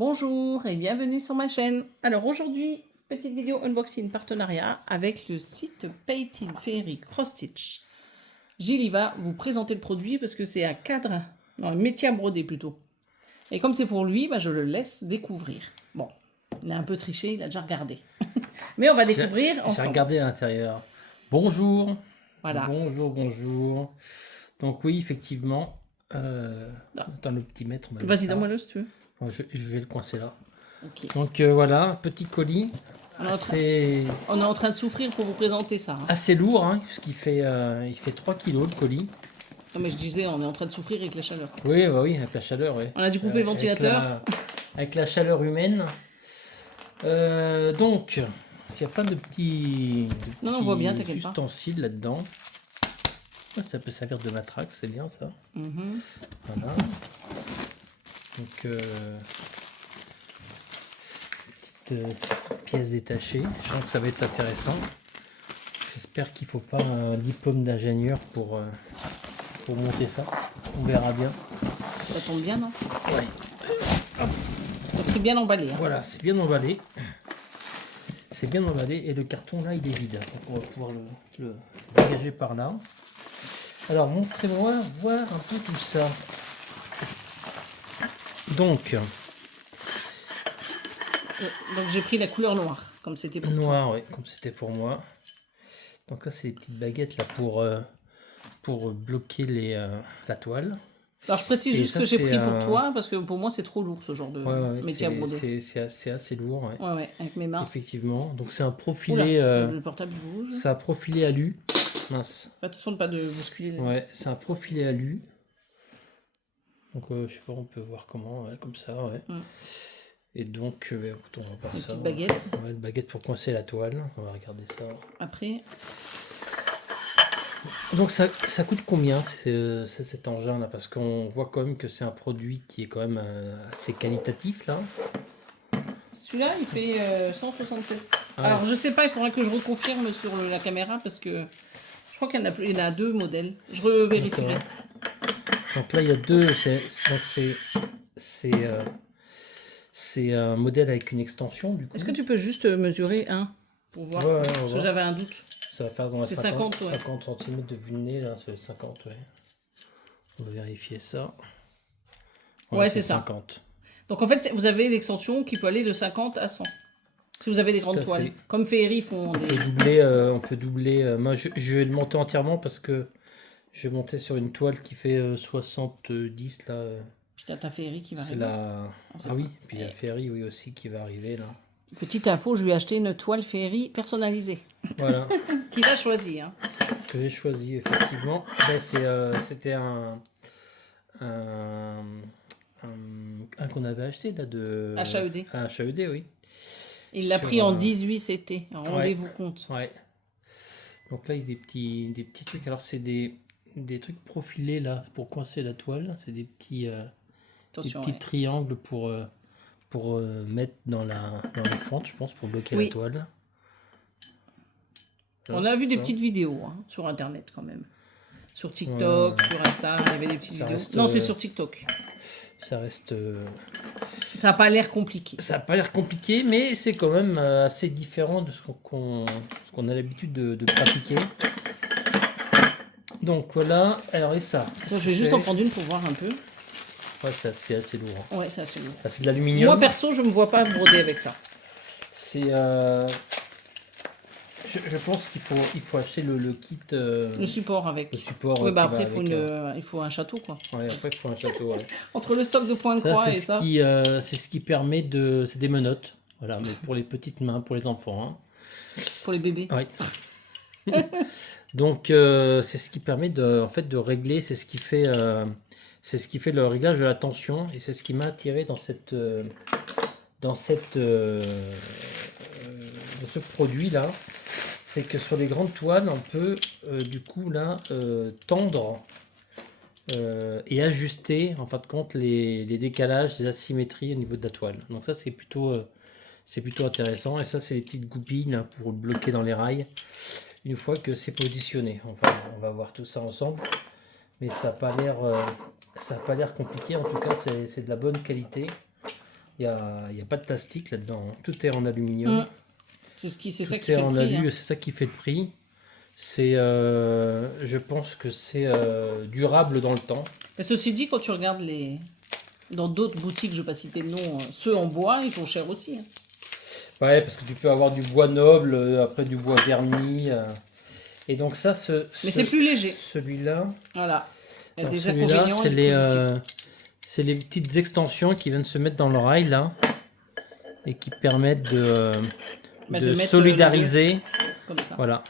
Bonjour et bienvenue sur ma chaîne. Alors aujourd'hui, petite vidéo unboxing partenariat avec le site Painting Féerique Cross Stitch. Gilles va vous présenter le produit parce que c'est un cadre, non, un métier à broder plutôt. Et comme c'est pour lui, je le laisse découvrir. Bon, il a un peu triché, il a déjà regardé. Mais on va découvrir ensemble. J'ai regardé à l'intérieur. Bonjour. Voilà. Bonjour. Donc oui, effectivement. Attends, le petit mètre. Vas-y, donne-moi-le si tu veux. Je vais le coincer là. Okay. Donc voilà, petit colis. On est en train de souffrir pour vous présenter ça. Assez lourd, hein, puisqu'il fait, il fait 3 kg le colis. Non mais je disais, on est en train de souffrir avec la chaleur. Oui, bah oui, avec la chaleur. Oui. On a dû couper le ventilateur. Avec la chaleur humaine. Donc, il y a plein de petits, non, on voit bien, t'inquiète pas. ustensiles là-dedans. Ça peut servir de matraque, c'est bien ça. Voilà. Donc, petite pièce détachée. Je sens que ça va être intéressant. J'espère qu'il ne faut pas un diplôme d'ingénieur pour monter ça. On verra bien. Ça tombe bien, non? Ouais. Donc c'est bien emballé. Hein. Voilà, c'est bien emballé. C'est bien emballé et le carton là il est vide. Donc on va pouvoir le dégager par là. Alors montrez-moi voir un peu tout ça. Donc j'ai pris la couleur noire, comme c'était pour noir, toi. Oui, comme c'était pour moi. Donc là c'est les petites baguettes là pour bloquer la toile. Alors je précise juste que j'ai pris pour toi, parce que pour moi c'est trop lourd ce genre de métier à broder. C'est assez lourd. Ouais, avec mes mains. Effectivement. Donc c'est un profilé. Oula, le portable bouge. C'est un profilé alu. Mince. Attention de pas de bousculer. Ouais, c'est un profilé alu. Donc je sais pas, on peut voir comment, comme ça, ouais. Et donc, écoute, on va voir ça. Petite baguette. Ouais, une baguette pour coincer la toile. On va regarder ça. Après. Donc ça coûte combien cet engin là? Parce qu'on voit quand même que c'est un produit qui est quand même assez qualitatif là. Celui-là il fait 167. Ouais. Alors je sais pas, il faudra que je reconfirme sur la caméra parce que je crois qu'il y en a deux modèles. Je revérifierai. Donc là il y a deux, c'est un modèle avec une extension du coup. Est-ce que tu peux juste mesurer un pour voir? Ouais, parce que j'avais un doute. Ça va faire dans la 50 cm de vue de nez, là, c'est 50, ouais. On va vérifier ça. Ouais, c'est ça. 50. Donc en fait, vous avez l'extension qui peut aller de 50 à 100. Si vous avez des grandes toiles. Comme Féerique font des... On peut doubler. Moi, je vais le monter entièrement parce que je vais monter sur une toile qui fait 70 là. Putain, t'as Féerique qui va arriver. Ah oui, puis il y a Féerique oui, aussi qui va arriver là. Petite info, je lui ai acheté une toile Féerique personnalisée. Voilà. Qu'il a choisi. Hein. Que j'ai choisi, effectivement. C'était un qu'on avait acheté là de... HAED. HAED, oui. Il l'a pris en 18 CT. Rendez-vous compte. Ouais. Donc là, il y a des petits trucs. Alors, c'est des trucs profilés là pour coincer la toile. C'est des petits, triangles pour mettre dans les fentes, je pense, pour bloquer la toile. On a vu des petites vidéos sur internet quand même. Sur TikTok, sur Insta, il y avait des petites vidéos. Non, c'est sur TikTok. Ça reste... Ça n'a pas l'air compliqué. Ça n'a pas l'air compliqué, mais c'est quand même assez différent de ce qu'on a l'habitude de pratiquer. Donc voilà, alors et ça. Je vais juste en prendre une pour voir un peu. Ouais, c'est assez lourd. Ouais, c'est assez lourd. C'est de l'aluminium. Moi perso, je me vois pas broder avec ça. C'est... Je pense qu'il faut acheter le kit... le support avec. Le support. Oui, après, il faut un château, quoi. Ouais, après, il faut un château, ouais. Entre le stock de points de croix et ça... c'est ce qui permet de... C'est des menottes. Voilà, mais pour les petites mains, pour les enfants. Hein. Pour les bébés. Oui. Donc, c'est ce qui permet de régler, c'est ce qui fait le réglage de la tension. Et c'est ce qui m'a attiré dans ce produit-là. C'est que sur les grandes toiles, on peut du coup là tendre et ajuster en fin de compte les décalages, les asymétries au niveau de la toile. Donc ça c'est plutôt intéressant. Et ça c'est les petites goupilles là, pour bloquer dans les rails une fois que c'est positionné. Enfin on va voir tout ça ensemble. Mais ça n'a pas l'air compliqué. En tout cas c'est de la bonne qualité. Il y a pas de plastique là-dedans, hein. Tout est en aluminium. C'est ça Tout qui est fait en le prix. alu, Hein. c'est ça qui fait le prix. C'est, je pense que c'est durable dans le temps. Mais ceci dit, quand tu regardes dans d'autres boutiques, je ne vais pas citer le nom, ceux en bois, ils sont chers aussi. Hein. Ouais, parce que tu peux avoir du bois noble, après du bois verni. Et donc ça, Mais c'est plus léger. Celui-là, Voilà. Il y a alors des celui-là, inconvénients. c'est les petites extensions qui viennent se mettre dans l'oreille là et qui permettent de mettre solidariser. Comme ça. Voilà.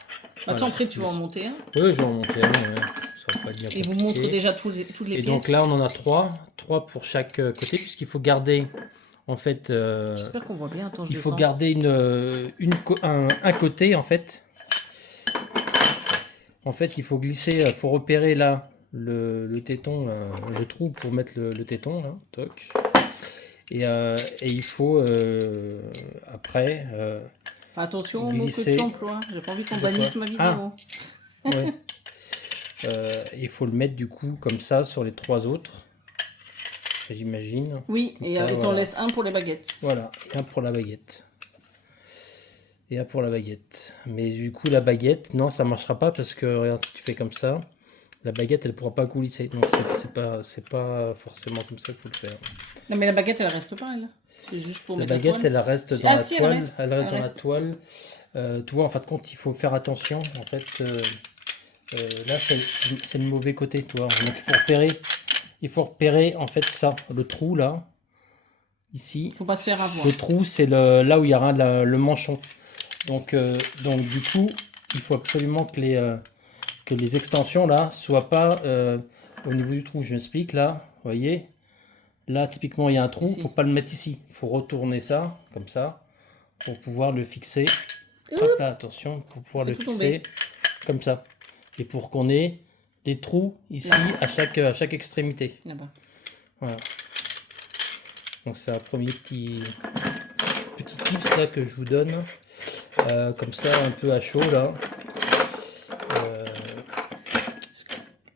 Attends, après tu vas en monter un. Oui, je vais en monter un. Ouais. Ça va pas être bien Et vous compliqué. montre déjà toutes les pièces. Et donc là, on en a trois pour chaque côté, puisqu'il faut garder, en fait, j'espère qu'on voit bien. Attends, il faut garder un côté, en fait. En fait, il faut glisser, il faut repérer là le téton, là, le trou pour mettre le téton, là, toc. Et il faut après attention au mot que tu emploies. J'ai pas envie qu'on bannisse ma vidéo. Ouais. Il faut le mettre du coup comme ça sur les trois autres, j'imagine. Oui, et t'en voilà. laisses un pour les baguettes. Voilà, et un pour la baguette. Et un pour la baguette. Mais du coup, la baguette, non, ça marchera pas parce que regarde, si tu fais comme ça, la baguette, elle pourra pas coulisser. Donc c'est pas forcément comme ça qu'il faut le faire. Non, mais la baguette, elle reste pas, elle. C'est juste pour mettre la baguette, elle reste dans la toile. Elle reste dans la toile. Tu vois, en fin de compte, il faut faire attention. En fait, là, c'est le mauvais côté, toi. Donc il faut repérer en fait ça, le trou là, ici. Faut pas se faire avoir. Le trou, c'est là où il y aura le manchon. Donc du coup, il faut absolument que les extensions là soient pas au niveau du trou. Je m'explique là, vous voyez. Là, typiquement, il y a un trou, il ne faut pas le mettre ici. Il faut retourner ça, comme ça, pour pouvoir le fixer. Hop là, attention, pour pouvoir le fixer comme ça. Et pour qu'on ait les trous ici à chaque extrémité. Voilà. Donc c'est un premier petit tips là que je vous donne. Comme ça, un peu à chaud là.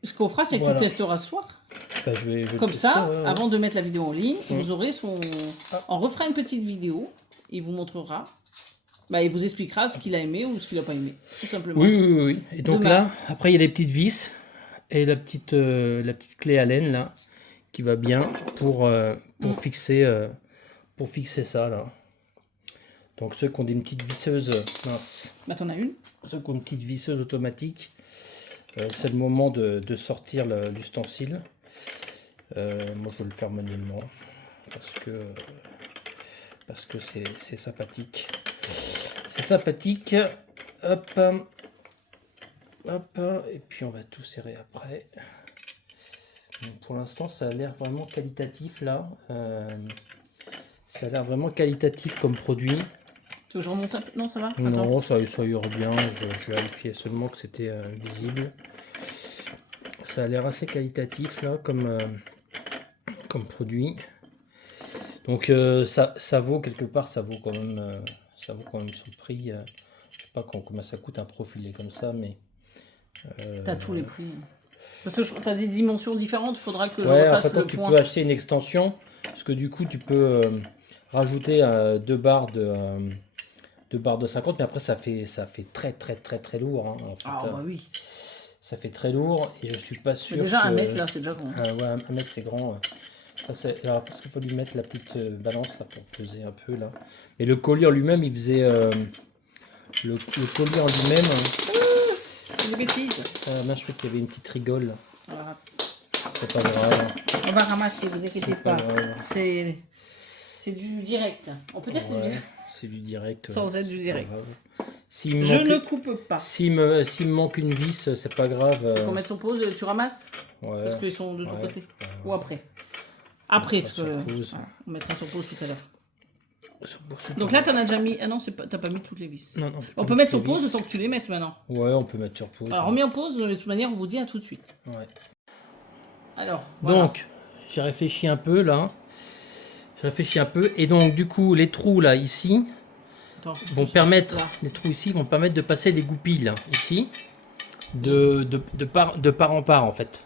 Ce qu'on fera, c'est que tu testeras ce soir. Bah, je vais comme ça, avant de mettre la vidéo en ligne, vous aurez son... On refera une petite vidéo, il vous montrera, il vous expliquera ce qu'il a aimé ou ce qu'il n'a pas aimé, tout simplement. Oui. Et donc là, après il y a les petites vis et la petite clé Allen là, qui va bien pour fixer ça là. Donc ceux qui ont une petite visseuse, mince. Bah t'en as une. Ceux qui ont une petite visseuse automatique, c'est le moment de sortir l'ustensile. Moi je vais le faire manuellement parce que c'est sympathique. C'est sympathique. Hop. Hop. Et puis on va tout serrer après. Donc, pour l'instant ça a l'air vraiment qualitatif là. Ça a l'air vraiment qualitatif comme produit. Tu veux que je remonte un peu? Non, ça va? Non, ça ira bien. Je vérifiais seulement que c'était visible. Ça a l'air assez qualitatif là comme produit. Donc ça vaut quelque part, ça vaut quand même son prix. Je sais pas combien ça coûte un profilé comme ça, mais t'as tous les prix. Parce que t'as des dimensions différentes, il faudra que je refasse le tu point. peux acheter une extension, parce que du coup tu peux rajouter 2 barres de 50, mais après ça fait très lourd. Hein, en fait, bah oui. Ça fait très lourd et je suis pas sûr. Déjà 1 mètre là, c'est déjà grand. Ouais, 1 mètre c'est grand. Alors, parce qu'il faut lui mettre la petite balance là pour peser un peu là. Et le collier en lui-même, il faisait le collier en lui-même. C'est des bêtises. Là, je crois qu'il y avait une petite rigole. Là. Voilà. C'est pas grave. On va ramasser, vous inquiétez pas. C'est du direct. On peut dire que c'est du direct. C'est du direct. Sans être du direct. Je ne coupe pas. S'il me manque une vis, c'est pas grave. Faut qu'on mette sur pause, tu ramasses? Ouais. Parce qu'ils sont de ton côté. Ou après? Après, parce que on mettra sur pause tout à l'heure. Donc là, t'en as déjà mis. Ah non, t'as pas mis toutes les vis. Non, on peut mettre sur pause autant que tu les mettes maintenant. Ouais, on peut mettre sur pause. Alors, on met en pause, de toute manière, on vous dit à tout de suite. Ouais. Alors, voilà. Donc, j'ai réfléchi un peu là. Et donc, du coup, les trous là, ici, vont permettre. Les trous ici vont permettre de passer les goupilles là, ici, de part en part en fait.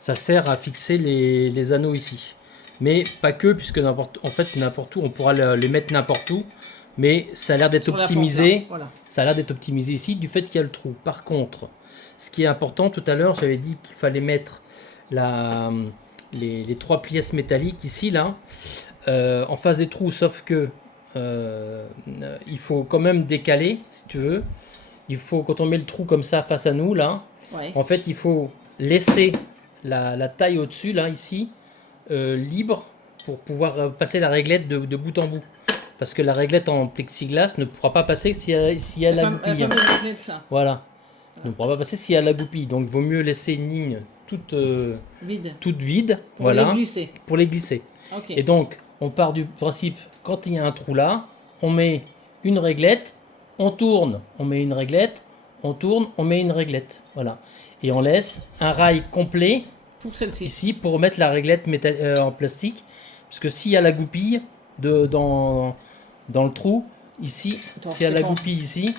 Ça sert à fixer les anneaux ici. Mais pas que, puisque en fait, n'importe où, on pourra les mettre n'importe où. Mais ça a l'air d'être Sur la porte, optimisé. là, voilà. Ça a l'air d'être optimisé ici du fait qu'il y a le trou. Par contre, ce qui est important, tout à l'heure, j'avais dit qu'il fallait mettre les 3 pièces métalliques ici, là, en face des trous, sauf que il faut quand même décaler, si tu veux. Il faut, quand on met le trou comme ça face à nous, là, Ouais. en fait, il faut laisser la taille au-dessus, là, ici, libre pour pouvoir passer la réglette de bout en bout. Parce que la réglette en plexiglas ne pourra pas passer si elle a goupille. La fameuse réglette, ça. Voilà. Ne pourra pas passer si elle a goupille. Donc, il vaut mieux laisser une ligne toute vide. Pour voilà, les glisser. pour les glisser. Ok. Et donc, on part du principe, quand il y a un trou là, on met une réglette, on tourne, on met une réglette, on tourne, on met une réglette. Voilà. Et on laisse un rail complet Pour celle-ci. ici pour mettre la réglette en plastique. Parce que s'il y a la goupille dans le trou, ici, s'il y a la goupille ici,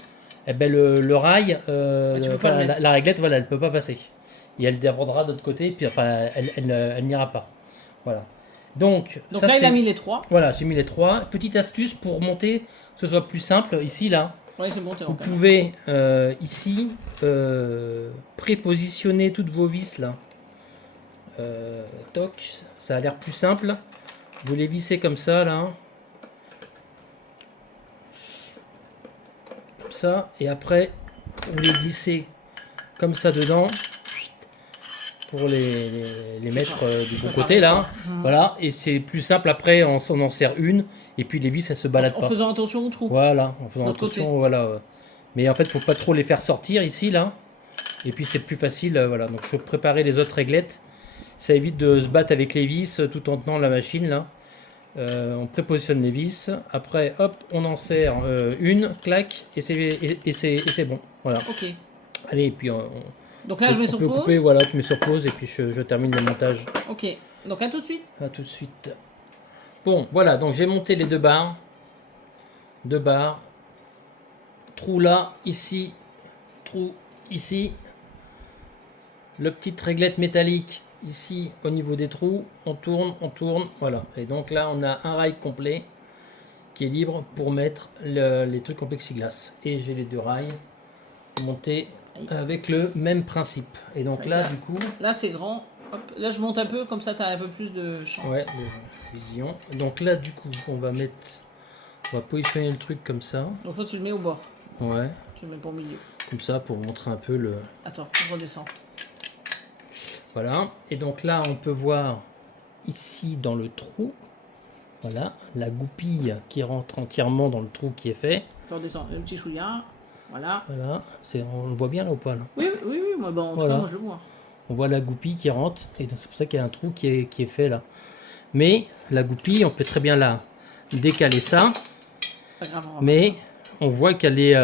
eh ben le rail, la réglette, voilà, elle peut pas passer. Et elle débordera de l'autre côté, puis enfin, elle n'ira pas. Voilà. Donc ça, là, il a mis les 3. Voilà, j'ai mis les 3. Petite astuce pour monter, que ce soit plus simple, ici, là. Ouais, c'est bon, Vous pouvez, ici, prépositionner toutes vos vis, là. Toc, ça a l'air plus simple. Vous les vissez comme ça, là. Comme ça. Et après, vous les glissez comme ça dedans. Pour les mettre du bon côté, là. Voilà. Et c'est plus simple. Après, on en sert une. Et puis les vis, elles se baladent pas. En faisant attention au trou. Voilà. En faisant attention, voilà. Mais en fait, faut pas trop les faire sortir ici, là. Et puis c'est plus facile, voilà. Donc je vais préparer les autres réglettes. Ça évite de se battre avec les vis tout en tenant la machine, là. On prépositionne les vis. Après, hop, on en serre une, clac, et c'est bon. Voilà. Ok. Allez, et puis donc là, je mets sur pause. Couper, voilà, tu mets sur pause et puis je termine le montage. Ok. Donc à tout de suite. À tout de suite. Bon, voilà, donc j'ai monté les 2 barres. 2 barres. Trou là, ici. Trou ici. Le petite réglette métallique ici au niveau des trous. On tourne, voilà. Et donc là, on a un rail complet qui est libre pour mettre les trucs en plexiglas. Et j'ai les 2 rails montés avec le même principe. Et donc ça, là, du coup... Là, c'est grand. Hop. Là, je monte un peu, comme ça, tu as un peu plus de champ. Ouais, de vision. Donc là, du coup, on va positionner le truc comme ça. Donc toi, tu le mets au bord. Ouais. Tu le mets pour le milieu. Comme ça, pour montrer un peu le... Attends, je redescends. Voilà. Et donc là, on peut voir ici dans le trou, voilà, la goupille qui rentre entièrement dans le trou qui est fait. Attends, redescends. Le petit chouillard. Voilà. Voilà. On le voit bien là ou pas là? Oui, moi, bon, en tout cas, moi, je le vois. On voit la goupille qui rentre. Et c'est pour ça qu'il y a un trou qui est fait là. Mais la goupille, on peut très bien la décaler ça. Pas grave, mais on voit qu'elle est...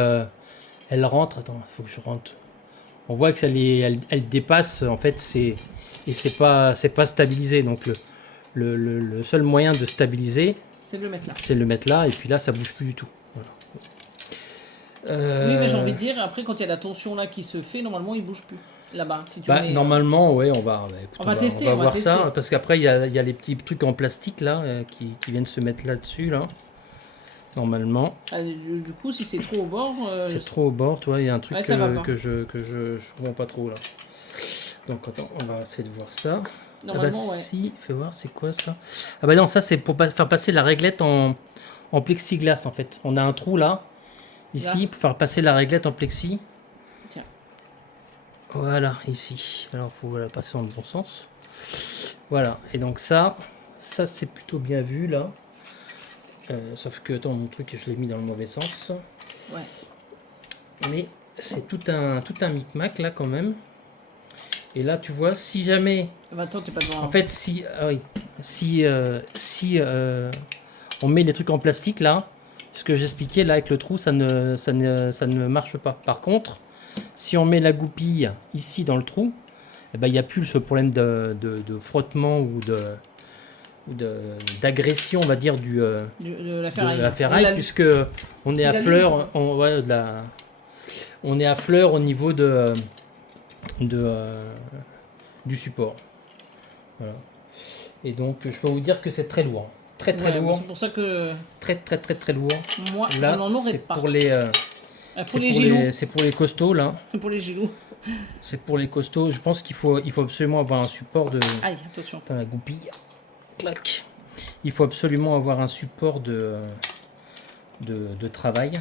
elle rentre... Attends, il faut que je rentre... On voit que elle dépasse, en fait, et c'est pas stabilisé. Donc le seul moyen de stabiliser, c'est de le mettre là. C'est de le mettre là, et puis là, ça bouge plus du tout. Voilà. Oui, mais j'ai envie de dire, après, quand il y a la tension là qui se fait, normalement, il bouge plus. Là-bas, si tu mets, normalement, ouais, on va tester. On va voir ça, parce qu'après, il y a les petits trucs en plastique là, qui viennent se mettre là-dessus, là. Normalement. Du coup, si c'est trop au bord... c'est trop au bord, tu vois, il y a un truc que je comprends pas trop là. Donc attends, on va essayer de voir ça. Normalement, ouais. Si, fais voir, c'est quoi ça? Ah bah non, ça c'est pour faire passer la réglette en plexiglas en fait. On a un trou là, ici, pour faire passer la réglette en plexi. Tiens. Voilà, ici. Alors il faut la passer dans le bon sens. Voilà, et donc ça c'est plutôt bien vu là. Sauf que, attends, mon truc, je l'ai mis dans le mauvais sens. Ouais. Mais c'est tout un micmac là quand même. Et là, tu vois, si jamais... Bah, attends, t'es pas devant. En fait, si on met les trucs en plastique là, ce que j'expliquais là avec le trou, ça ne marche pas. Par contre, si on met la goupille ici dans le trou, eh ben, il n'y a plus ce problème de frottement ou d'agression, on va dire, de la ferraille, puisque on est à fleur, on est à fleur au niveau du support. Voilà. Et donc, je peux vous dire que c'est très lourd. Très Ouais, lourd. c'est pour ça que Très lourd. moi, Là, je n'en aurais c'est pas. pour les, Pour les gilous. c'est pour les costauds, là. Pour les gilous. C'est pour les costauds. Je pense qu'il faut absolument avoir un support de... Aïe, attention. Dans la goupille. Clac. Il faut absolument avoir un support de travail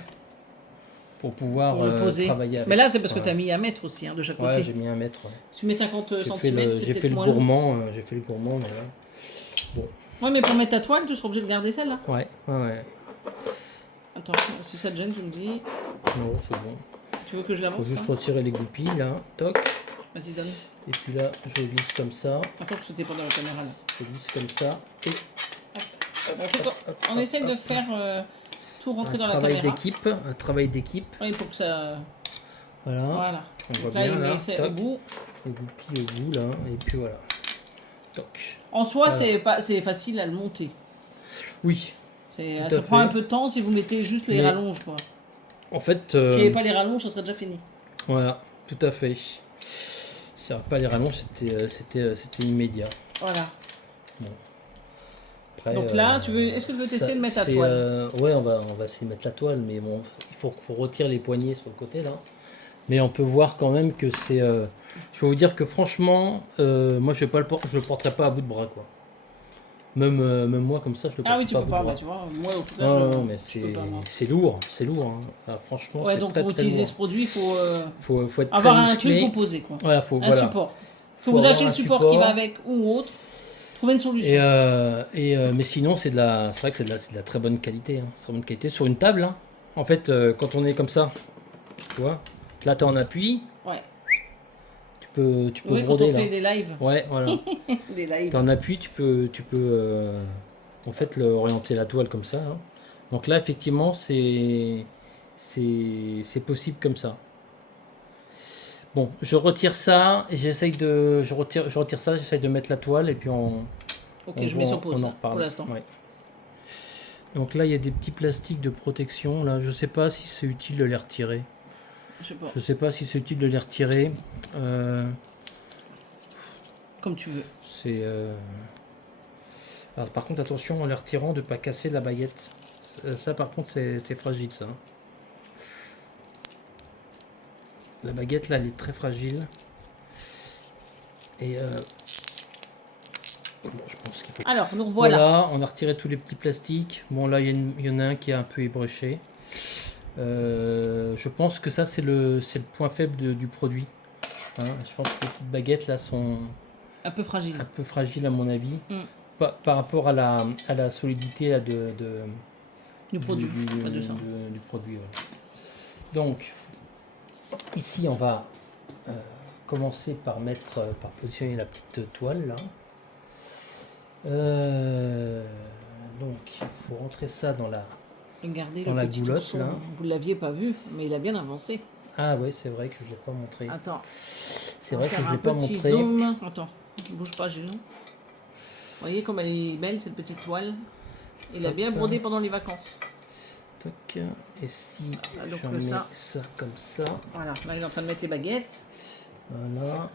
pour pouvoir Pour le poser. travailler avec. Mais là, c'est parce que Ouais. tu as mis 1 mètre aussi, hein, de chaque côté. Ouais, j'ai mis 1 mètre. Ouais. Si tu mets 50 J'ai cm, fait c'est j'ai peut-être fait le moins lourd. gourmand. J'ai fait le gourmand, mais là. Bon. Ouais, mais pour mettre ta toile, tu seras obligé de garder celle-là. Ouais. Attends, si ça te gêne, tu me dis. Non, c'est bon. Tu veux que je Faut l'avance juste hein retirer les goupilles, là. Toc. Vas-y, donne. Et puis là, je glisse comme ça. Attends, parce que t'es pas dans la caméra là. Je glisse comme ça. Et On essaye de faire tout rentrer dans la travail caméra. d'équipe. Un travail d'équipe. Oui, pour que ça. Voilà. Voilà. On Donc voit là, bien, il là. met ça au Toc. bout. Les goupilles au bout, là. Et puis voilà. Toc. En soi, Voilà. c'est facile à le monter. Oui. Tout Ça à prend fait. un peu de temps si vous mettez juste les Mais- rallonges, quoi. En fait, S'il n'y avait pas les rallonges, ça serait déjà fini. voilà, tout à fait. Si pas les rallonges, c'était immédiat. Voilà. Après, Donc là, est-ce que tu veux tester de mettre la c'est, toile ouais, on va essayer de mettre la toile, mais bon, il faut retirer les poignées sur le côté là. Mais on peut voir quand même que c'est. Je vais vous dire que franchement, moi je le porterai pas à bout de bras quoi. Même moi comme ça, je le porterai Ah oui, tu pas à peux bout pas, de bras. bah, tu vois. Moi, en tout cas, Non, mais peux pas, moi. c'est lourd, hein. Ah, franchement, Ouais, c'est donc très, pour très utiliser lourd. ce produit, il faut Faut être avoir très un musclé. truc pour poser, quoi. Voilà, faut, Un voilà. support. Que Faut vous avoir achetez le un support support. qui va avec ou autre, trouvez une solution. Mais sinon, c'est vrai que c'est de la très bonne qualité. Hein. C'est très bonne qualité sur une table. Hein. En fait, quand on est comme ça, tu vois, là, tu es en appui, Ouais. tu peux Oui, quand broder on là. fait des lives. Ouais, voilà. Des lives. Tu es en appui, tu peux en fait orienter la toile comme ça. Hein. Donc là, effectivement, c'est possible comme ça. Bon, je retire ça et je retire ça, j'essaye de mettre la toile et puis Ok, je mets sur pause on en là, reparle. pour l'instant. Ouais. Donc là, il y a des petits plastiques de protection. Là, je sais pas si c'est utile de les retirer. Je sais pas. Je sais pas si c'est utile de les retirer. Comme tu veux. Alors, par contre, attention en les retirant de pas casser la baguette. Ça, par contre, c'est fragile, ça. La baguette, là, elle est très fragile. Et bon, je pense qu'il faut... Alors, donc voilà. Voilà, on a retiré tous les petits plastiques. Bon, là, il y en a un qui est un peu ébréché. Je pense que ça, c'est le point faible du produit. Hein, je pense que les petites baguettes, là, sont Un peu fragile. un peu fragiles, à mon avis. Mm. Par rapport à la solidité là, Du produit. Pas de ça. du produit. Ouais. Donc, ici, on va commencer par positionner la petite toile là. Donc, il faut rentrer ça dans la. Regardez Dans le la petit goulotte, ourson. là. Vous ne l'aviez pas vu, mais il a bien avancé. Ah ouais, c'est vrai que je ne l'ai pas montré. Attends. C'est on va vrai que faire je ne l'ai pas un petit montré. zoom. Attends, bouge pas, Gilles. Vous voyez comme elle est belle, cette petite toile. Il a bien Hop. brodé pendant les vacances. Toc. Et si Ah, donc je le mets ça. ça comme ça. Voilà, là il est en train de mettre les baguettes. Voilà.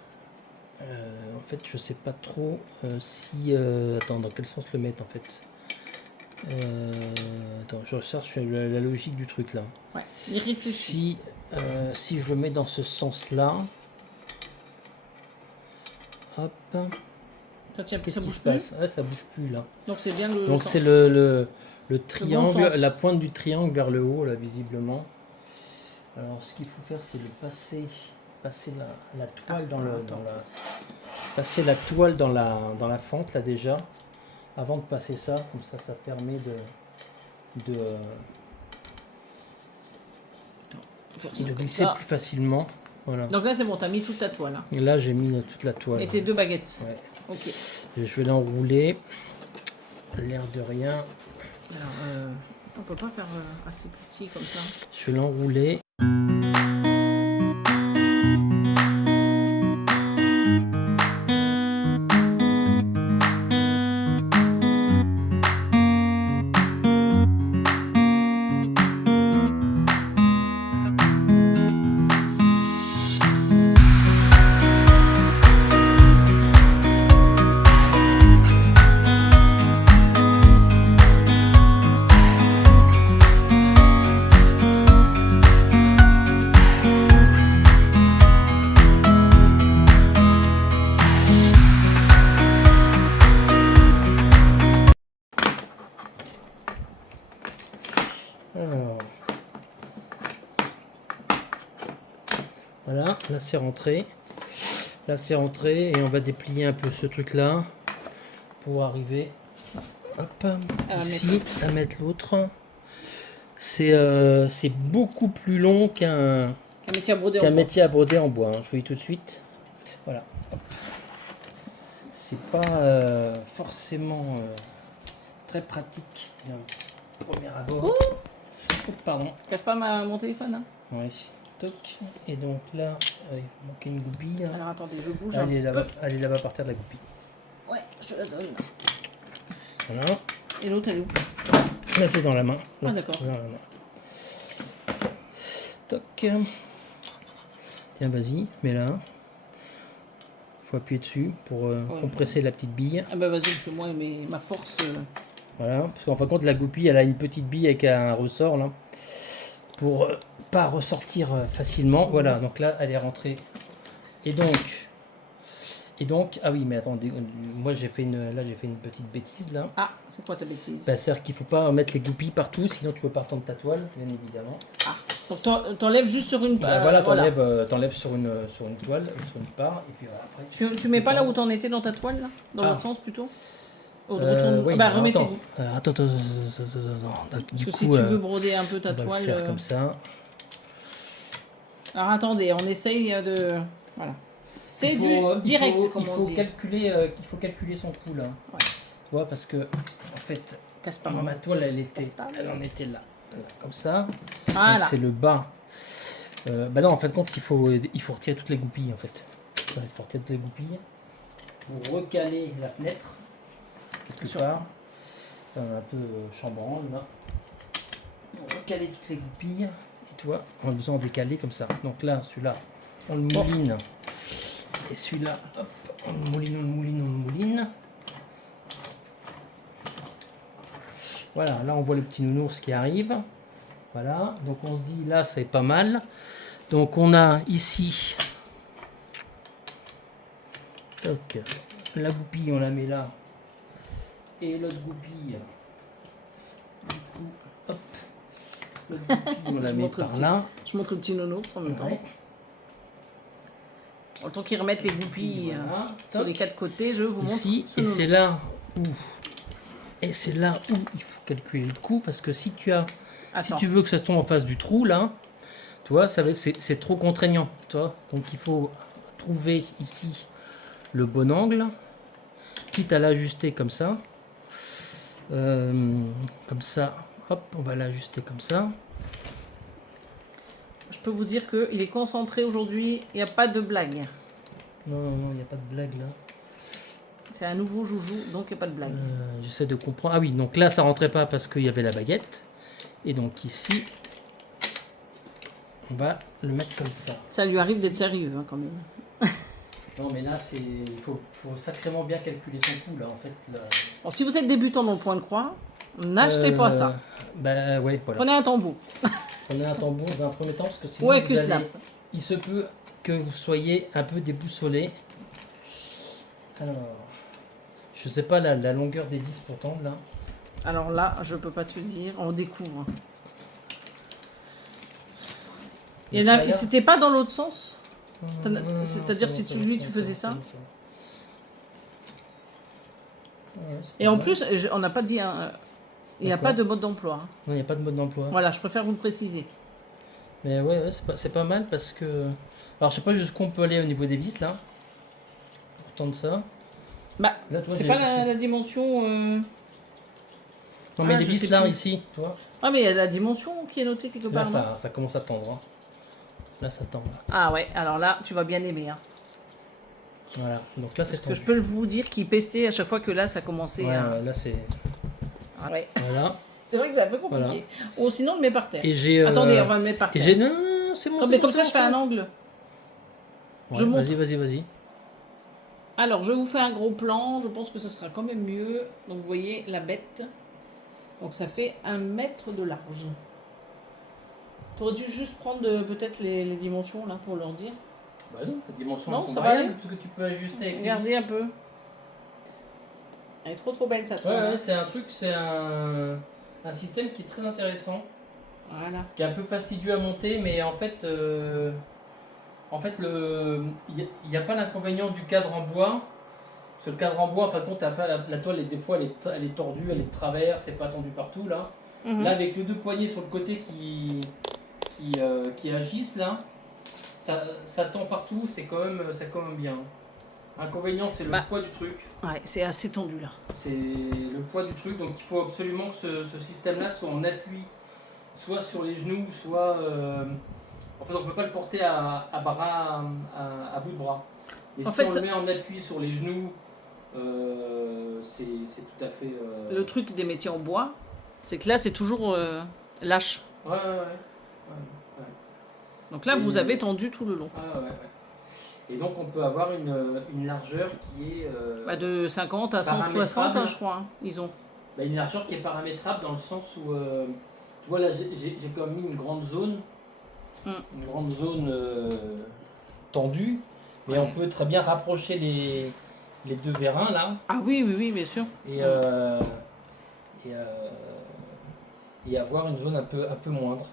En fait, je sais pas trop si. Attends, dans quel sens le mettre en fait. Attends, je recherche la logique du truc là. Ouais, il réfléchit. Si je le mets dans ce sens-là. Hop. Ça tient, Qu'est-ce ça qui bouge se plus. passe? Ouais, ça bouge plus là. Donc c'est bien le Donc sens. c'est le triangle, sens. la pointe du triangle vers le haut là visiblement. Alors ce qu'il faut faire c'est de passer la toile passer la toile dans la fente là déjà avant de passer ça, comme ça permet Faire ça de comme glisser ça. plus facilement. Voilà. Donc là c'est bon, t'as mis toute ta toile. Hein. Et là j'ai mis toute la toile. Et tes 2 baguettes. Ouais. Ok. Et je vais l'enrouler. L'air de rien. Alors, on peut pas faire assez petit comme ça. Je vais l'enrouler. Alors. Voilà, là c'est rentré. Là c'est rentré et on va déplier un peu ce truc là pour arriver hop, ici à mettre l'autre. C'est beaucoup plus long qu'un métier à broder métier à broder en bois. Hein. Je vous dis tout de suite. Voilà. C'est pas forcément très pratique. Premier abord. Oh, pardon. Casse pas mon téléphone. Hein. Ouais. Toc. Et donc là, il va manquer une goupille. Hein. Alors attendez, je bouge Elle un peu. Elle est là-bas par terre, la goupille. Ouais, je te la donne. Voilà. Et l'autre, elle est où? Là, c'est dans la main. Ah, d'accord. Dans la main. Toc. Tiens, vas-y, mets-la. Il faut appuyer dessus pour compresser la petite bille. Ah bah vas-y, fais-moi ma force. Voilà, parce qu'en fin de compte, la goupille, elle a une petite bille avec un ressort là. Pour pas ressortir facilement. Voilà, donc là, elle est rentrée. Et donc, ah oui, mais attendez, moi j'ai fait une petite bêtise là. Ah, c'est quoi ta bêtise? Bah, c'est-à-dire qu'il faut pas mettre les goupilles partout, sinon tu peux pas retendre ta toile, bien évidemment. Ah, donc t'enlèves juste sur une part. Voilà, t'enlèves sur une toile, sur une part, et puis voilà, après. Tu mets pas là où t'en étais dans ta toile, là? Dans l'autre sens plutôt? Oui, bah remettez-vous. Attends. Parce que si tu veux broder un peu ta toile. On va le faire comme ça. Alors attendez, on essaye de. Voilà. C'est du direct, il faut calculer son trou là. Ouais. Tu vois, parce que en fait, casse pas ma toile, elle en était là, comme ça. Voilà. C'est le bas. Bah non, en fait, compte, il faut retirer toutes les goupilles en fait. Il faut retirer toutes les goupilles pour recaler la fenêtre quelque part. Un peu chambranle là. Pour recaler toutes les goupilles. Et tu vois, on a besoin de décaler comme ça. Donc là, celui-là, on le mouline. Et celui-là, hop, on le mouline. Voilà, là on voit le petit nounours qui arrive. Voilà, donc on se dit là c'est pas mal. Donc on a ici, donc, la goupille on la met là. Et l'autre goupille, du coup, hop, l'autre goupille on la met par là. Je montre le petit nounours en même temps. En tant qu'ils remettent les goupilles sur les quatre côtés, je vous montre ici. Et c'est là où il faut calculer le coup, parce que si tu veux que ça tombe en face du trou là, tu vois, c'est trop contraignant, tu vois. Donc il faut trouver ici le bon angle, quitte à l'ajuster comme ça. Comme ça, hop, on va l'ajuster comme ça. Je peux vous dire qu'il est concentré aujourd'hui, il n'y a pas de blague. Non, il n'y a pas de blague là. C'est un nouveau joujou, donc il n'y a pas de blague. J'essaie de comprendre. Ah oui, donc là ça rentrait pas parce qu'il y avait la baguette. Et donc ici, on va le mettre comme ça. Ça lui arrive d'être sérieux hein, quand même. Non mais là, il faut sacrément bien calculer son coup là en fait. Là. Bon, si vous êtes débutant dans le point de croix, n'achetez pas ça. Bah ouais, voilà. Prenez un tambour. Prenez un tambour dans un premier temps parce que sinon il se peut que vous soyez un peu déboussolé. Alors, je sais pas la longueur des vis pour tendre là. Alors là, je peux pas te dire, on découvre. C'était pas dans l'autre sens? C'est-à-dire si tu faisais ça? Et en plus, on n'a pas dit, il n'y a pas de mode d'emploi. Hein. Non, il n'y a pas de mode d'emploi. Voilà, je préfère vous le préciser. Mais ouais, c'est pas mal parce que... Alors je sais pas jusqu'où on peut aller au niveau des vis là. Pour tendre ça. Bah, c'est pas la dimension... Non mais les vis là, ici, tu vois. Ah mais il y a la dimension qui est notée quelque part. Là, ça commence à tendre. Hein. Là, ça tend. Là. Ah ouais, alors là, tu vas bien aimer. Hein. Voilà, donc là, c'est tendu. Parce que je peux vous dire qu'il pestait à chaque fois que là, ça commençait à... là, c'est... Ah ouais. Voilà. C'est vrai que c'est un peu compliqué. Voilà. Ou sinon, on le met par terre. Et j'ai... Attendez, on va le mettre par terre. Non, c'est bon. Mais comme ça, je fais un angle. Ouais, vas-y. Alors, je vous fais un gros plan. Je pense que ce sera quand même mieux. Donc, vous voyez la bête. Donc, ça fait 1 mètre de large. Tu aurais dû juste prendre peut-être les dimensions là pour leur dire. Bah non, les dimensions non, sont ça variables, parce que tu peux ajuster avec regardez un peu. Elle est trop belle, ça. Ouais, c'est un truc, c'est un système qui est très intéressant. Voilà. qui est un peu fastidieux à monter, mais en fait, il n'y a pas l'inconvénient du cadre en bois. Parce que le cadre en bois, en fin de compte, la toile, des fois, elle est tordue, elle est de travers, c'est pas tendu partout là. Mhm. Là, avec les deux poignées sur le côté qui agissent là, ça tend partout, c'est quand même bien. Inconvénient, c'est le poids du truc. Ouais, c'est assez tendu là. C'est le poids du truc, donc il faut absolument que ce système-là soit en appui, soit sur les genoux, soit. En fait, on ne peut pas le porter à bout de bras. Et En si fait, on le met en appui sur les genoux, c'est tout à fait. Le truc des métiers en bois, c'est que là, c'est toujours lâche. Ouais. Donc là, vous avez tendu tout le long. Ouais. Et donc, on peut avoir une largeur qui est. De 50 à 160, je crois. Hein, ils ont. Une largeur qui est paramétrable dans le sens où. Tu vois, là, j'ai quand même mis une grande zone. Une grande zone tendue. Mais on peut très bien rapprocher les deux vérins là. Ah oui, bien sûr. Et avoir une zone un peu moindre.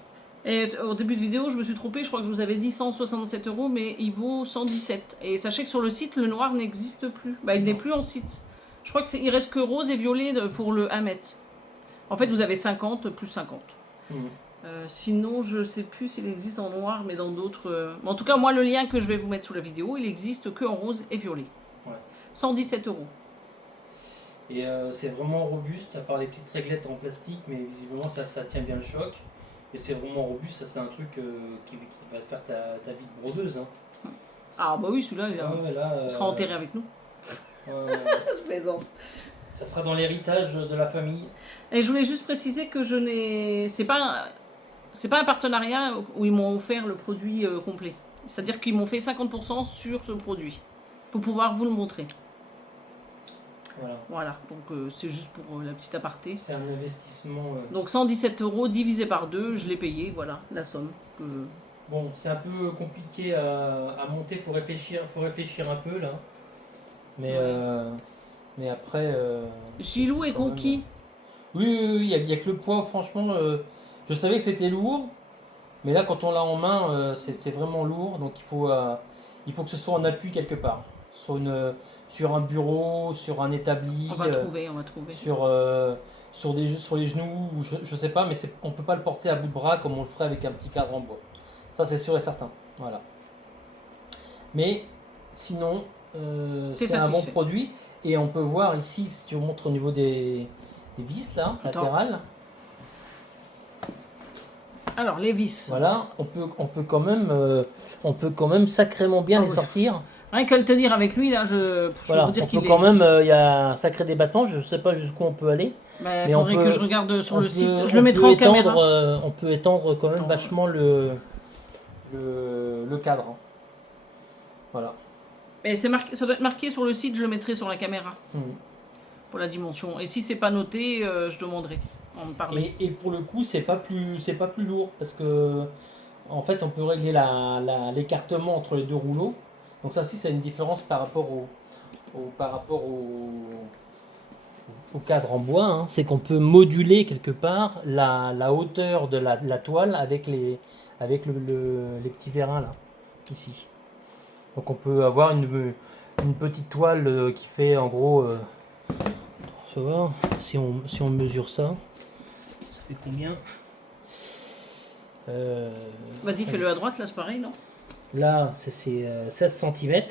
Et au début de vidéo, je me suis trompée, je crois que je vous avais dit 167 €, mais il vaut 117. Et sachez que sur le site, le noir n'existe plus. Il n'est plus en site. Je crois qu'il reste que rose et violet pour le 1 mètre. En fait, vous avez 50 plus 50. Sinon, je ne sais plus s'il existe en noir, mais dans d'autres. En tout cas, moi, le lien que je vais vous mettre sous la vidéo, il existe que en rose et violet. Ouais. 117 €. Et c'est vraiment robuste, à part les petites réglettes en plastique, mais visiblement ça tient bien le choc. Et c'est vraiment robuste, ça c'est un truc qui va faire ta vie de brodeuse. Hein. Ah bah oui, celui-là, il sera enterré avec nous. Je plaisante. Ça sera dans l'héritage de la famille. Et je voulais juste préciser que je n'ai... C'est pas un partenariat où ils m'ont offert le produit complet. C'est-à-dire qu'ils m'ont fait 50% sur ce produit. Pour pouvoir vous le montrer. Voilà. Donc c'est juste pour la petite aparté. C'est un investissement. Donc 117 € divisé par 2, je l'ai payé, voilà, la somme. Bon, c'est un peu compliqué à monter, faut réfléchir un peu là. Mais après. Gilou est conquis. Oui, il y a que le poids, franchement. Je savais que c'était lourd, mais là, quand on l'a en main, c'est vraiment lourd. Donc il faut que ce soit en appui quelque part. Sur un bureau, sur un établi. On va trouver. Sur les genoux, je sais pas, mais on peut pas le porter à bout de bras comme on le ferait avec un petit cadre en bois. Ça, c'est sûr et certain. Voilà. Mais sinon, c'est un bon produit. Et on peut voir ici, si tu montres au niveau des vis là, latérales. Alors, les vis. Voilà, on peut quand même sacrément bien les sortir. Rien que le tenir avec lui, là, je peux vous dire qu'il quand même, il y a un sacré débattement, je ne sais pas jusqu'où on peut aller. Mais faudrait que je regarde sur le site, je le mettrai en caméra. On peut étendre quand même vachement le cadre. Voilà. Mais ça doit être marqué sur le site, je le mettrai sur la caméra. Pour la dimension. Et si c'est pas noté, je demanderai. On me parler. Et pour le coup, c'est pas plus lourd, parce que en fait, on peut régler l'écartement entre les deux rouleaux. Donc ça aussi, c'est une différence par rapport au cadre en bois. Hein. C'est qu'on peut moduler quelque part la hauteur de la toile avec les petits vérins là, ici. Donc on peut avoir une petite toile qui fait en gros... ça va, si on mesure ça, ça fait combien Vas-y, fais-le à droite, là c'est pareil, non? Là, c'est 16 cm.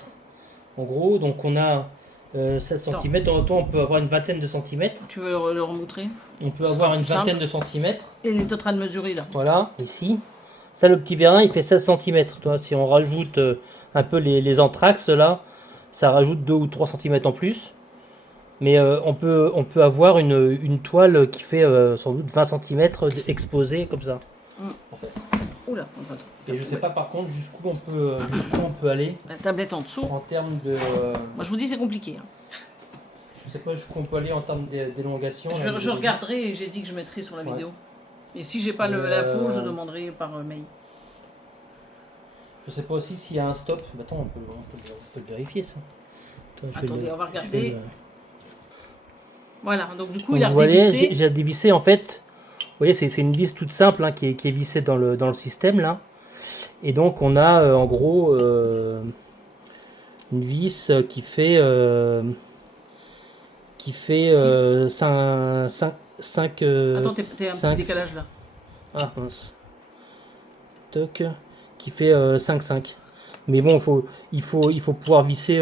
En gros, donc on a 16 cm. En retour, on peut avoir une vingtaine de centimètres. Tu veux le remontrer? On peut avoir une vingtaine de centimètres. Et il est en train de mesurer là. Voilà, ici. Ça, le petit vérin, il fait 16 cm. Toi, si on rajoute un peu les anthrax, là, ça rajoute 2 ou 3 cm en plus. Mais on peut avoir une toile qui fait sans doute 20 cm exposée comme ça. En fait. Oula, et je sais pas par contre jusqu'où on peut aller. La tablette en dessous. En termes de. Moi je vous dis c'est compliqué. Hein. Je sais pas jusqu'où on peut aller en termes d'élongation. Je regarderai et j'ai dit que je mettrai sur la vidéo. Et si j'ai pas l'info, je demanderai par mail. Je sais pas aussi s'il y a un stop. Bah, attends, on peut le vérifier ça. Attendez, on va regarder. Voilà, donc du coup il a redévissé. J'ai dévissé en fait. voyez, c'est une vis toute simple hein, qui est vissée dans le système là. Et donc on a en gros une vis qui fait 5 Attends, t'es un petit décalage là. ah mince. Toc, qui fait 5,5. Mais bon, il faut pouvoir visser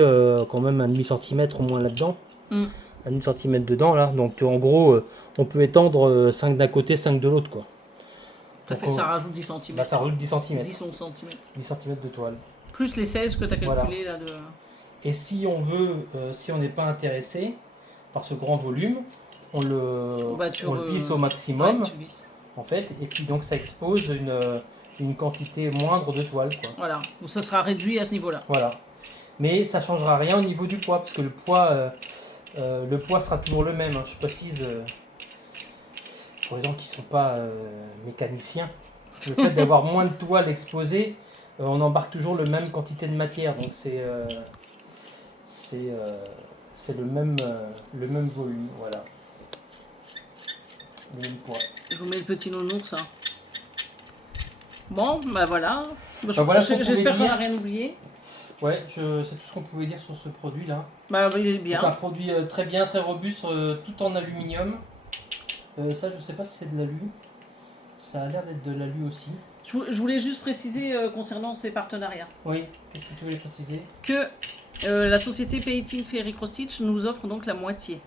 quand même un demi-centimètre au moins là-dedans. Mm. Un demi-centimètre dedans là. Donc en gros, on peut étendre 5 d'un côté, 5 de l'autre quoi. Ça rajoute 10 cm. Bah, ça rajoute 10 cm. 10 11 cm. 10 cm de toile. Plus les 16 que tu as calculé Voilà. là de. Et si on veut, si on n'est pas intéressé par ce grand volume, on le visse au maximum. Ouais, tu visses. En fait, et puis donc ça expose une quantité moindre de toile quoi. Voilà, donc ça sera réduit à ce niveau-là. Voilà. Mais ça changera rien au niveau du poids, parce que le poids sera toujours le même. Hein. Je précise, pour les gens qui ne sont pas mécaniciens, le fait d'avoir moins de toile exposée, on embarque toujours la même quantité de matière. Donc c'est le même volume. Voilà. Le même poids. Je vous mets le petit nounours. Hein. Bon, bah voilà. Voilà J'espère qu'on n'a rien oublié. Ouais, c'est tout ce qu'on pouvait dire sur ce produit-là. Bah il est bien. Donc un produit très bien, très robuste, tout en aluminium. Ça, je sais pas si c'est de l'alu. Ça a l'air d'être de l'alu aussi. Je voulais juste préciser concernant ces partenariats. Oui, qu'est-ce que tu voulais préciser? Que la société Painting Ferry Cross Stitch nous offre donc la moitié.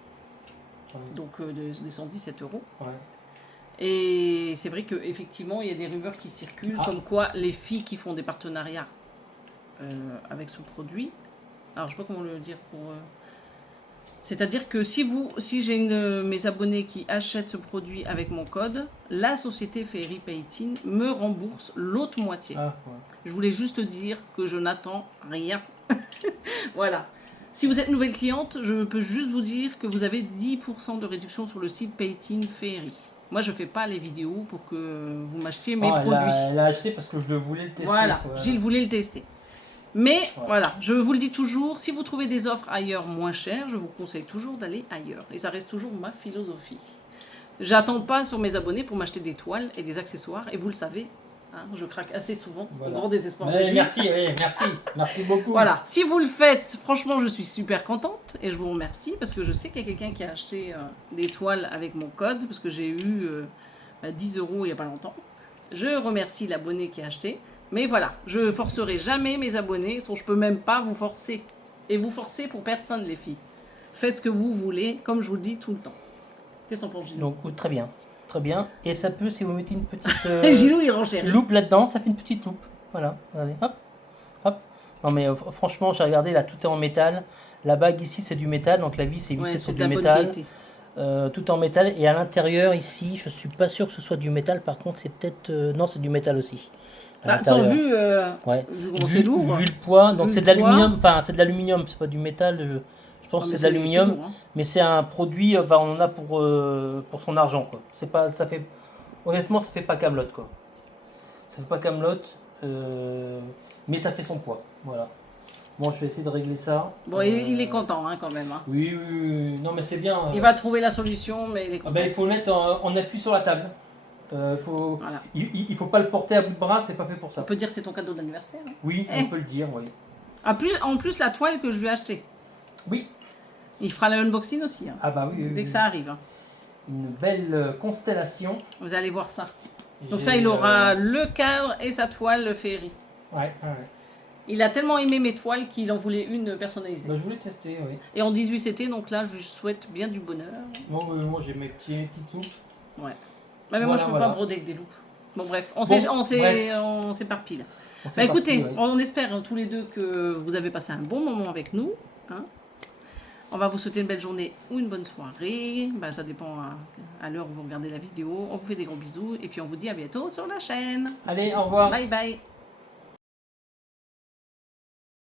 Oui. Donc des 117 €. Ouais. Et c'est vrai qu'effectivement, il y a des rumeurs qui circulent comme quoi les filles qui font des partenariats avec ce produit, alors je sais pas comment le dire pour... C'est-à-dire que si j'ai mes abonnés qui achètent ce produit avec mon code, la société Ferry Painting me rembourse l'autre moitié. Ah, ouais. Je voulais juste dire que je n'attends rien. Voilà. Si vous êtes nouvelle cliente, je peux juste vous dire que vous avez 10% de réduction sur le site Painting Ferry. Moi, je ne fais pas les vidéos pour que vous m'achetiez mes produits. Elle a acheté parce que je voulais le tester. Voilà, Gilles voulait le tester. Mais ouais. voilà, je vous le dis toujours, si vous trouvez des offres ailleurs moins chères, je vous conseille toujours d'aller ailleurs. Et ça reste toujours ma philosophie. J'attends pas sur mes abonnés pour m'acheter des toiles et des accessoires. Et vous le savez, hein, je craque assez souvent, au grand désespoir de Gilles. Merci beaucoup. Voilà, si vous le faites, franchement, je suis super contente et je vous remercie parce que je sais qu'il y a quelqu'un qui a acheté des toiles avec mon code parce que j'ai eu 10 € il n'y a pas longtemps. Je remercie l'abonné qui a acheté. Mais voilà, je forcerai jamais mes abonnés, je peux même pas vous forcer. Et vous forcez pour personne, les filles. Faites ce que vous voulez, comme je vous le dis tout le temps. Qu'est-ce qu'on pense, Gilou? Donc, très bien. Très bien. Et ça peut, si vous mettez une petite Gilou, il renchérit. loupe là-dedans, ça fait une petite loupe. Voilà, regardez, hop, hop. Non mais franchement, j'ai regardé, là, tout est en métal. La bague ici, c'est du métal, donc la vis est vissée sur du métal. Tout en métal. Et à l'intérieur, ici, je suis pas sûr que ce soit du métal. Par contre, c'est peut-être... non, c'est du métal aussi. Sans vu, ouais. c'est lourd. Vu le poids, donc c'est de l'aluminium. Enfin, c'est de l'aluminium, c'est pas du métal. Je pense que c'est de l'aluminium. Hein. Mais c'est un produit, on en a pour son argent, quoi. C'est pas, ça fait... Honnêtement, ça fait pas Camelot, quoi. Ça fait pas Camelot, mais ça fait son poids. Voilà. Bon, je vais essayer de régler ça. Bon, il est content, hein, quand même. Hein. Oui. Non, mais c'est bien. Il va trouver la solution, mais il est content. Il faut le mettre en appui sur la table. Voilà. Il faut pas le porter à bout de bras, c'est pas fait pour ça. On peut dire que c'est ton cadeau d'anniversaire. Hein. Oui, on peut le dire, oui. En plus, la toile que je lui ai achetée. Oui. Il fera le unboxing aussi. Hein. Ah bah oui. Dès que ça arrive. Hein. Une belle constellation. Vous allez voir ça. Donc ça, il aura le cadre et sa toile, le Ferry. Ouais. Il a tellement aimé mes toiles qu'il en voulait une personnalisée. Bah, je voulais tester, oui. Et en 18 CT, donc là, je lui souhaite bien du bonheur. Moi j'ai mes petites loupes. Ouais. Mais moi, je peux pas broder avec des loupes. Bon, bref, on s'éparpille. Bah, écoutez, on espère tous les deux que vous avez passé un bon moment avec nous. Hein. On va vous souhaiter une belle journée ou une bonne soirée. Bah, ça dépend à l'heure où vous regardez la vidéo. On vous fait des gros bisous et puis on vous dit à bientôt sur la chaîne. Allez, au revoir. Bye bye.